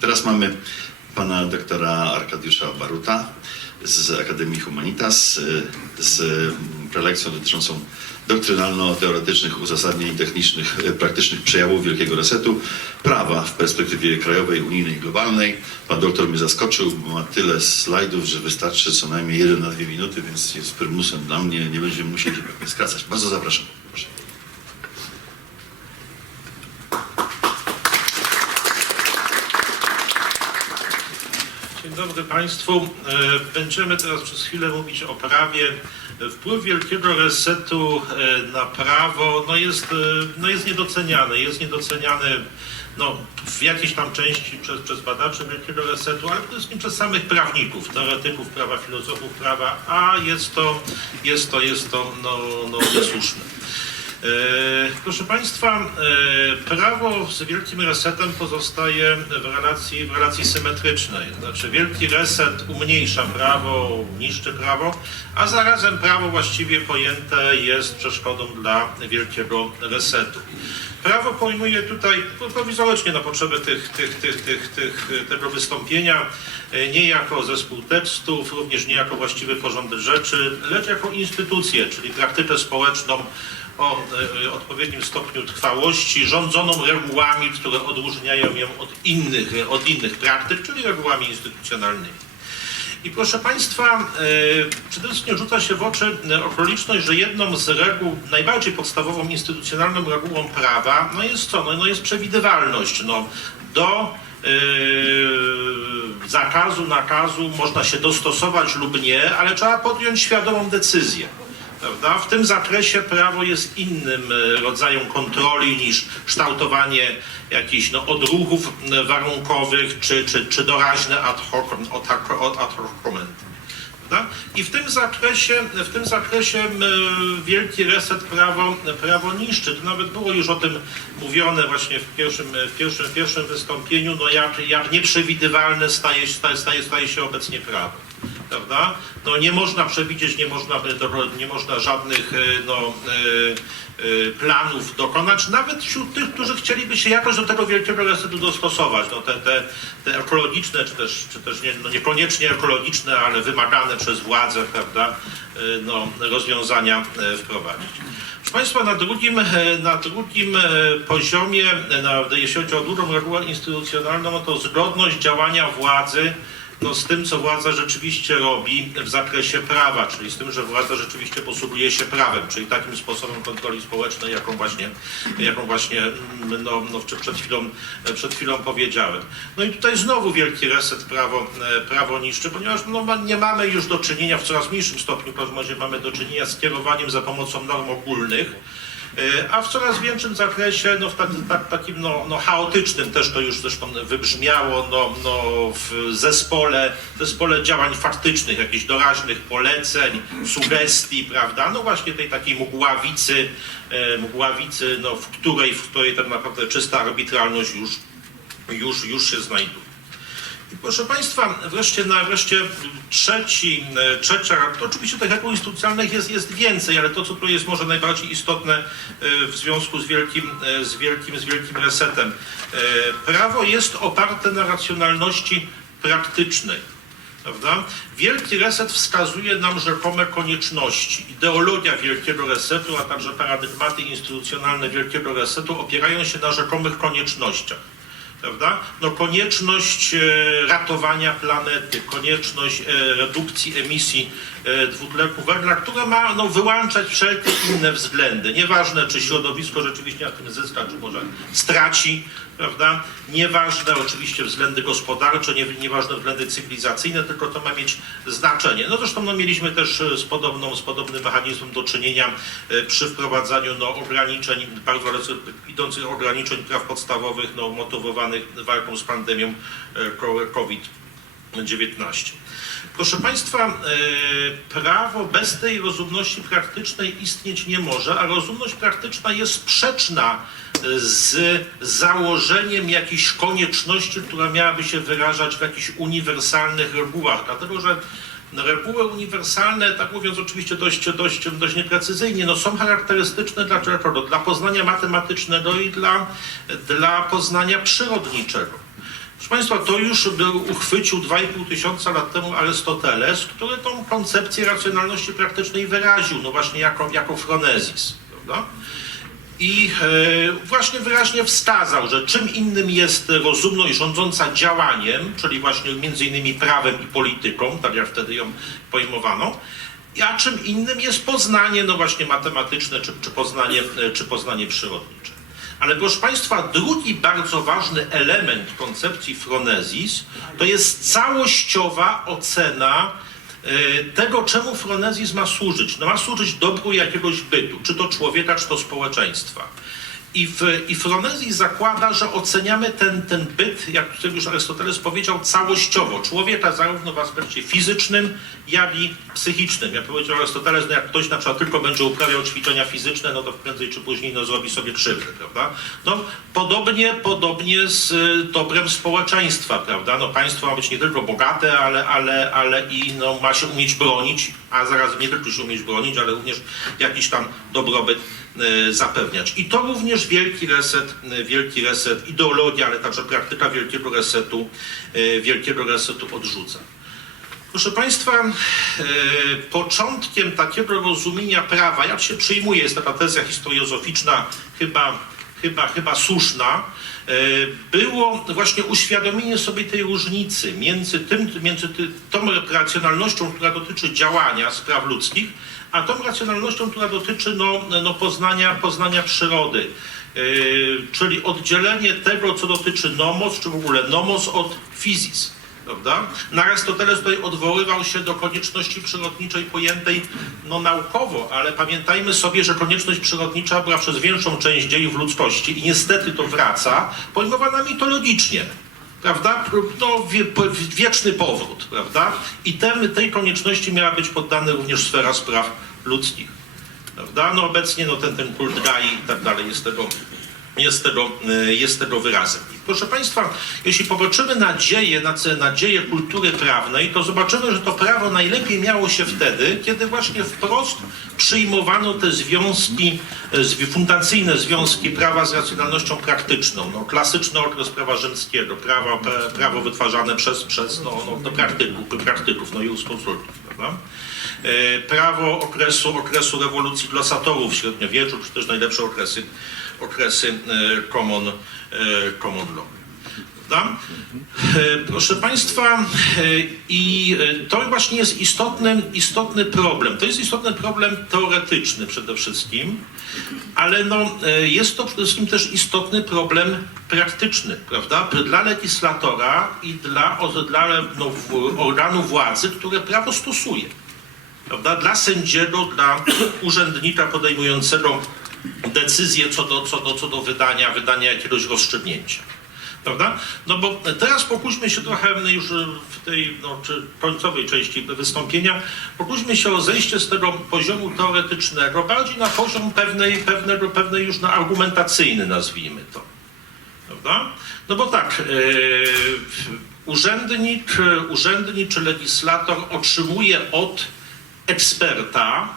Teraz mamy pana doktora Arkadiusza Baruta z Akademii Humanitas y, z prelekcją dotyczącą doktrynalno-teoretycznych uzasadnień technicznych, y, praktycznych przejawów Wielkiego Resetu, prawa w perspektywie krajowej, unijnej globalnej. Pan doktor mnie zaskoczył, bo ma tyle slajdów, że wystarczy co najmniej jeden na dwie minuty, więc jest prymusem dla mnie, nie będziemy musieli pewnie skracać. Bardzo zapraszam. Proszę. Dobry Państwu. E, Będziemy teraz przez chwilę mówić o prawie. Wpływ wielkiego resetu e, na prawo no jest, e, no jest niedoceniany. Jest niedoceniany no, w jakiejś tam części przez, przez badaczy wielkiego resetu, ale przede wszystkim przez samych prawników, teoretyków prawa, filozofów prawa, a jest to, jest to, jest to no, no, niesłuszne. E, Proszę Państwa, e, prawo z wielkim resetem pozostaje w relacji, w relacji symetrycznej. Znaczy wielki reset umniejsza prawo, niszczy prawo, a zarazem prawo właściwie pojęte jest przeszkodą dla wielkiego resetu. Prawo pojmuje tutaj prowizorycznie na potrzeby tych, tych, tych, tych, tych, tego wystąpienia e, nie jako zespół tekstów, również nie jako właściwy porządek rzeczy, lecz jako instytucję, czyli praktykę społeczną o e, odpowiednim stopniu trwałości, rządzoną regułami, które odróżniają ją od innych, od innych praktyk, czyli regułami instytucjonalnymi. I proszę Państwa, e, przede wszystkim rzuca się w oczy e, okoliczność, że jedną z reguł, najbardziej podstawową instytucjonalną regułą prawa, no jest co? No, no jest przewidywalność. No, do e, zakazu, nakazu można się dostosować lub nie, ale trzeba podjąć świadomą decyzję. Prawda? W tym zakresie prawo jest innym e, rodzajem kontroli niż kształtowanie jakichś no, odruchów e, warunkowych czy, czy, czy doraźne ad hoc, hoc, ad hoc. Prawda? I w tym zakresie, w tym zakresie m, wielki reset prawo, prawo niszczy. To nawet było już o tym mówione właśnie w pierwszym, w pierwszym, w pierwszym wystąpieniu, no jak, jak nieprzewidywalne staje, staje, staje się obecnie prawo. Prawda? No nie można przewidzieć, nie można, nie można żadnych e, no, e, e, planów dokonać, nawet wśród tych, którzy chcieliby się jakoś do tego wielkiego resetu dostosować. No, te, te, te ekologiczne, czy też, czy też nie, no niekoniecznie ekologiczne, ale wymagane przez władze, prawda, no, rozwiązania wprowadzić. Proszę Państwa, na drugim, na drugim poziomie, na, jeśli chodzi o dużą regułę instytucjonalną, no to zgodność działania władzy no, z tym, co władza rzeczywiście robi w zakresie prawa, czyli z tym, że władza rzeczywiście posługuje się prawem, czyli takim sposobem kontroli społecznej, jaką właśnie, jaką właśnie mm, no, no, przed, chwilą, przed chwilą powiedziałem. No i tutaj znowu wielki reset prawo, e, prawo niszczy, ponieważ no, nie mamy już do czynienia w coraz mniejszym stopniu, w każdym razie mamy do czynienia z kierowaniem za pomocą norm ogólnych, a w coraz większym zakresie, no w tak, tak, takim no, no chaotycznym też to już zresztą wybrzmiało no, no w zespole, zespole działań faktycznych, jakichś doraźnych poleceń, sugestii, prawda, no właśnie tej takiej mgławicy, e, mgławicy, no w której, w której tak naprawdę czysta arbitralność już, już, już się znajduje. Proszę Państwa, wreszcie na wreszcie trzeci, e, trzecia, oczywiście tych reguł instytucjonalnych jest, jest więcej, ale to, co tu jest może najbardziej istotne e, w związku z wielkim, e, z wielkim, z wielkim resetem. Prawo jest oparte na racjonalności praktycznej. Prawda? Wielki reset wskazuje nam rzekome konieczności. Ideologia wielkiego resetu, a także paradygmaty instytucjonalne wielkiego resetu opierają się na rzekomych koniecznościach prawda? No konieczność e, ratowania planety, konieczność e, redukcji emisji e, dwutlenku węgla, które ma no, wyłączać wszelkie inne względy. Nieważne, czy środowisko rzeczywiście na tym zyska, czy może straci, prawda? Nieważne oczywiście względy gospodarcze, nie, nieważne względy cywilizacyjne, tylko to ma mieć znaczenie. No zresztą no, mieliśmy też z, podobną, z podobnym mechanizmem do czynienia przy wprowadzaniu no, ograniczeń, bardzo idących ograniczeń praw podstawowych, no, motywowanych walką z pandemią e, ko- COVID-19. Proszę Państwa, e, prawo bez tej rozumności praktycznej istnieć nie może, a rozumność praktyczna jest sprzeczna e, z założeniem jakiejś konieczności, która miałaby się wyrażać w jakichś uniwersalnych regułach, dlatego że reguły uniwersalne, tak mówiąc oczywiście dość, dość, dość nieprecyzyjnie, no są charakterystyczne dla czego? Dla poznania matematycznego i dla, dla poznania przyrodniczego. Proszę Państwa, to już był, uchwycił 2,5 tysiąca lat temu Arystoteles, który tą koncepcję racjonalności praktycznej wyraził, no właśnie jako, jako fronezis, prawda? I e, właśnie wyraźnie wskazał, że czym innym jest rozumność rządząca działaniem, czyli właśnie między innymi prawem i polityką, tak jak wtedy ją pojmowano, a czym innym jest poznanie, no właśnie matematyczne, czy, czy, poznanie, e, czy poznanie przyrodnicze. Ale proszę Państwa, drugi bardzo ważny element koncepcji fronezis to jest całościowa ocena tego, czemu fronezis ma służyć. No ma służyć dobru jakiegoś bytu, czy to człowieka, czy to społeczeństwa. I, w, I zakłada, że oceniamy ten, ten byt, jak tutaj już Arystoteles powiedział, całościowo. Człowieka zarówno w aspekcie fizycznym, jak i psychicznym. Jak powiedział Arystoteles, no jak ktoś na przykład tylko będzie uprawiał ćwiczenia fizyczne, no to prędzej czy później no, zrobi sobie krzywdę, prawda? No, podobnie, podobnie z y, dobrem społeczeństwa, prawda? No, państwo ma być nie tylko bogate, ale, ale, ale i no, ma się umieć bronić, a zarazem nie tylko się umieć bronić, ale również jakiś tam dobrobyt e, zapewniać. I to również wielki reset, e, wielki reset, ideologia, ale także praktyka wielkiego resetu, e, wielkiego resetu odrzuca. Proszę Państwa, początkiem takiego rozumienia prawa, jak się przyjmuje, jest taka tezja historiozoficzna, chyba, chyba, chyba słuszna, e, było właśnie uświadomienie sobie tej różnicy między, tym, między tą racjonalnością, która dotyczy działania spraw ludzkich, a tą racjonalnością, która dotyczy no, no, poznania, poznania przyrody. Yy, czyli oddzielenie tego, co dotyczy nomos, czy w ogóle nomos od fizis. Prawda? Arystoteles tutaj odwoływał się do konieczności przyrodniczej pojętej no, naukowo, ale pamiętajmy sobie, że konieczność przyrodnicza była przez większą część dziejów ludzkości i niestety to wraca, pojmowana mitologicznie prawda? No, wieczny powrót, prawda? I tem, tej konieczności miała być poddana również sfera spraw ludzkich, prawda? No obecnie no, ten, ten kult i tak dalej jest tego, jest tego, e, jest tego wyrazem. I proszę Państwa, jeśli popatrzymy na dzieje, na, ce- na dzieje kultury prawnej, to zobaczymy, że to prawo najlepiej miało się wtedy, kiedy właśnie wprost przyjmowano te związki, zwi- fundacyjne związki prawa z racjonalnością praktyczną. No, klasyczny okres prawa rzymskiego, prawo, pra- prawo wytwarzane przez, przez no, no, no, praktyków, praktyków, no i uskonsultów, prawda? E, prawo okresu, okresu rewolucji glosatorów w średniowieczu, czy też najlepsze okresy, okresy e, common, e, common law. E, Proszę Państwa, i to właśnie jest istotny, istotny problem. To jest istotny problem teoretyczny przede wszystkim, ale no, jest to przede wszystkim też istotny problem praktyczny, prawda? Dla legislatora i dla, dla no, organu władzy, które prawo stosuje prawda? Dla sędziego, dla urzędnika podejmującego decyzję co do, co do, co do wydania, wydania jakiegoś rozstrzygnięcia. Prawda? No bo teraz pokuśmy się trochę już w tej no, czy końcowej części wystąpienia, pokuśmy się o zejście z tego poziomu teoretycznego bardziej na poziom pewnej, pewnego, pewnej już na argumentacyjny, nazwijmy to. Prawda? No bo tak, yy, urzędnik, urzędnik czy legislator otrzymuje od eksperta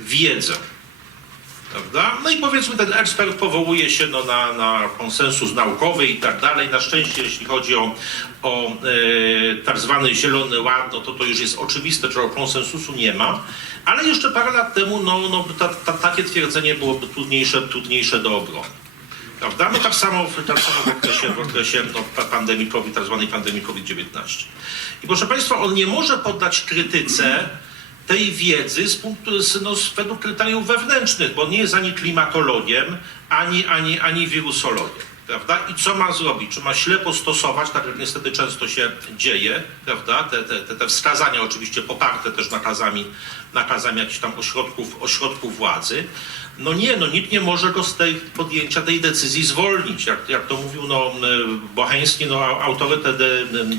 wiedzę. Prawda? No i powiedzmy, ten ekspert powołuje się no, na, na konsensus naukowy i tak dalej. Na szczęście, jeśli chodzi o, o e, tak zwany zielony ład, no to to już jest oczywiste, że konsensusu nie ma. Ale jeszcze parę lat temu no, no, ta, ta, takie twierdzenie byłoby trudniejsze, trudniejsze do obrony. Prawda? No tak samo, tak samo w okresie, w okresie no, pa- pandemii COVID, tak zwanej pandemii COVID-19. I proszę Państwa, on nie może poddać krytyce tej wiedzy z punktu, no, według kryteriów wewnętrznych, bo nie jest ani klimatologiem, ani, ani, ani wirusologiem. Prawda? I co ma zrobić? Czy ma ślepo stosować, tak jak niestety często się dzieje, prawda? Te, te, te, wskazania oczywiście poparte też nakazami, nakazami jakichś tam ośrodków, ośrodków władzy. No nie, no nikt nie może go z tej podjęcia tej decyzji zwolnić. Jak, jak to mówił no, Bocheński, no autorytet,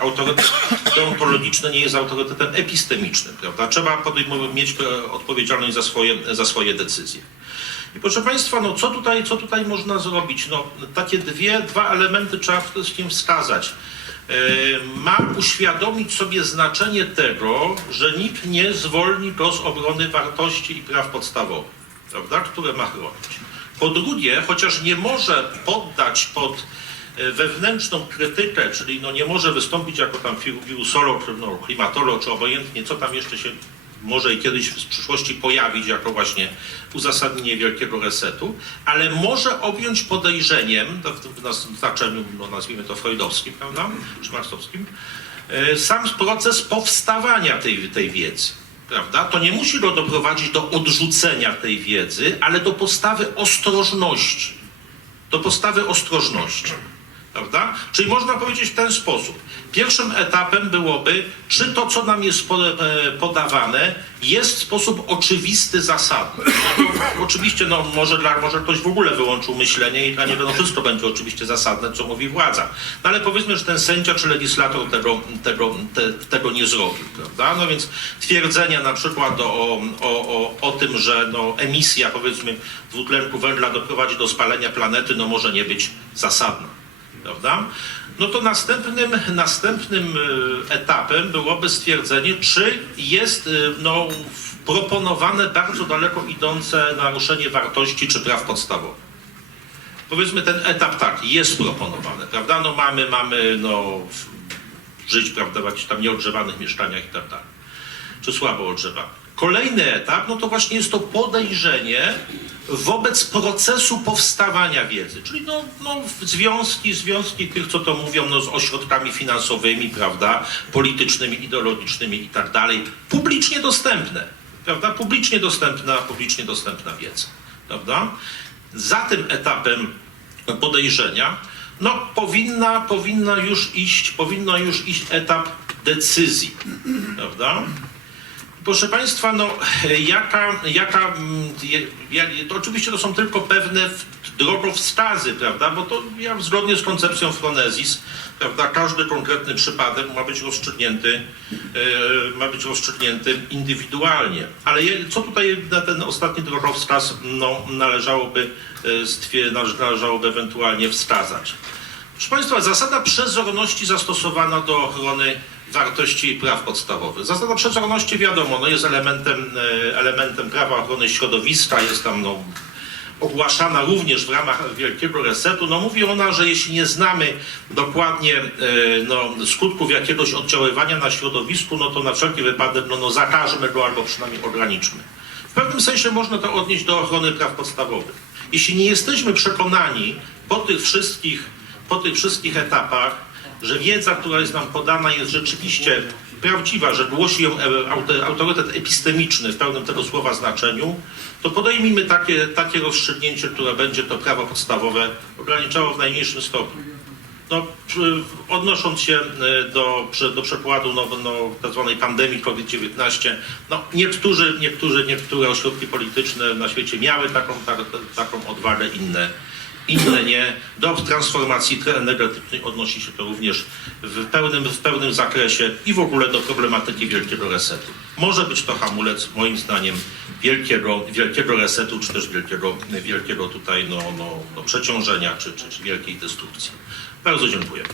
autorytet deontologiczny nie jest autorytetem epistemicznym, prawda? Trzeba mieć e, odpowiedzialność za swoje, za swoje decyzje. I proszę Państwa, no co tutaj, co tutaj można zrobić? No, takie dwie, dwa elementy trzeba przede wszystkim wskazać. E, Ma uświadomić sobie znaczenie tego, że nikt nie zwolni go z obrony wartości i praw podstawowych, prawda, które ma chronić. Po drugie, chociaż nie może poddać pod e, wewnętrzną krytykę, czyli no nie może wystąpić jako tam wirusolog, no, klimatolog, czy obojętnie, co tam jeszcze się może i kiedyś w przyszłości pojawić jako właśnie uzasadnienie wielkiego resetu, ale może objąć podejrzeniem, w znaczeniu, no nazwijmy to freudowskim, prawda, czy marksowskim, e, sam proces powstawania tej, tej wiedzy. Prawda? To nie musi go doprowadzić do odrzucenia tej wiedzy, ale do postawy ostrożności. Do postawy ostrożności. Prawda? Czyli można powiedzieć w ten sposób. Pierwszym etapem byłoby, czy to, co nam jest e, podawane, jest w sposób oczywisty, zasadny. No oczywiście, no, może, dla, może ktoś w ogóle wyłączył myślenie i dla niego no, wszystko będzie oczywiście zasadne, co mówi władza. No ale powiedzmy, że ten sędzia czy legislator tego, tego, te, tego nie zrobił. Prawda? No więc twierdzenia na przykład o, o, o, o tym, że no, emisja powiedzmy dwutlenku węgla doprowadzi do spalenia planety, no może nie być zasadna prawda? No to następnym, następnym e, etapem byłoby stwierdzenie, czy jest e, no, proponowane bardzo daleko idące naruszenie wartości czy praw podstawowych. Powiedzmy ten etap tak, jest proponowany, prawda? No mamy, mamy no, żyć, prawda, w tam nieodgrzewanych mieszkaniach i tak dalej, czy słabo odgrzewanych. Kolejny etap, no to właśnie jest to podejrzenie wobec procesu powstawania wiedzy, czyli no, no związki, związki tych, co to mówią, no z ośrodkami finansowymi, prawda, politycznymi, ideologicznymi i tak dalej, publicznie dostępne, prawda, publicznie dostępna, publicznie dostępna wiedza, prawda. Za tym etapem podejrzenia, no powinna, powinna już iść, powinno już iść etap decyzji, prawda? Proszę Państwa, no jaka, jaka mm, ja- to oczywiście to są tylko pewne drogowskazy, prawda, bo to ja zgodnie z koncepcją Fronezis, prawda, każdy konkretny przypadek ma być rozstrzygnięty, e, ma być rozstrzygnięty indywidualnie. Ale co tutaj na ten ostatni drogowskaz no, należałoby, e, należałoby ewentualnie wskazać? Proszę Państwa, zasada przezorności zastosowana do ochrony wartości i praw podstawowych. Zasada przezorności wiadomo, no jest elementem, e, elementem prawa ochrony środowiska, jest tam no, ogłaszana również w ramach wielkiego resetu. No mówi ona, że jeśli nie znamy dokładnie e, no, skutków jakiegoś oddziaływania na środowisku, no to na wszelki wypadek no, no, zakażmy go albo przynajmniej ograniczmy. W pewnym sensie można to odnieść do ochrony praw podstawowych. Jeśli nie jesteśmy przekonani po tych wszystkich, po tych wszystkich etapach, że wiedza, która jest nam podana, jest rzeczywiście prawdziwa, że głosi ją e, auto- autorytet epistemiczny w pełnym tego słowa znaczeniu, to podejmijmy takie, takie rozstrzygnięcie, które będzie to prawo podstawowe ograniczało w najmniejszym stopniu. No, odnosząc się e, do, do przekładu no, no, tak zwanej pandemii COVID-19, no, niektórzy, niektórzy, niektóre ośrodki polityczne na świecie miały taką, ta, taką odwagę, inne, inne nie. Do transformacji energetycznej odnosi się to również w pełnym, w pełnym zakresie i w ogóle do problematyki wielkiego resetu. Może być to hamulec, moim zdaniem, wielkiego, wielkiego resetu, czy też wielkiego, wielkiego tutaj no, no, no, przeciążenia, czy, czy, czy wielkiej destrukcji. Bardzo dziękuję.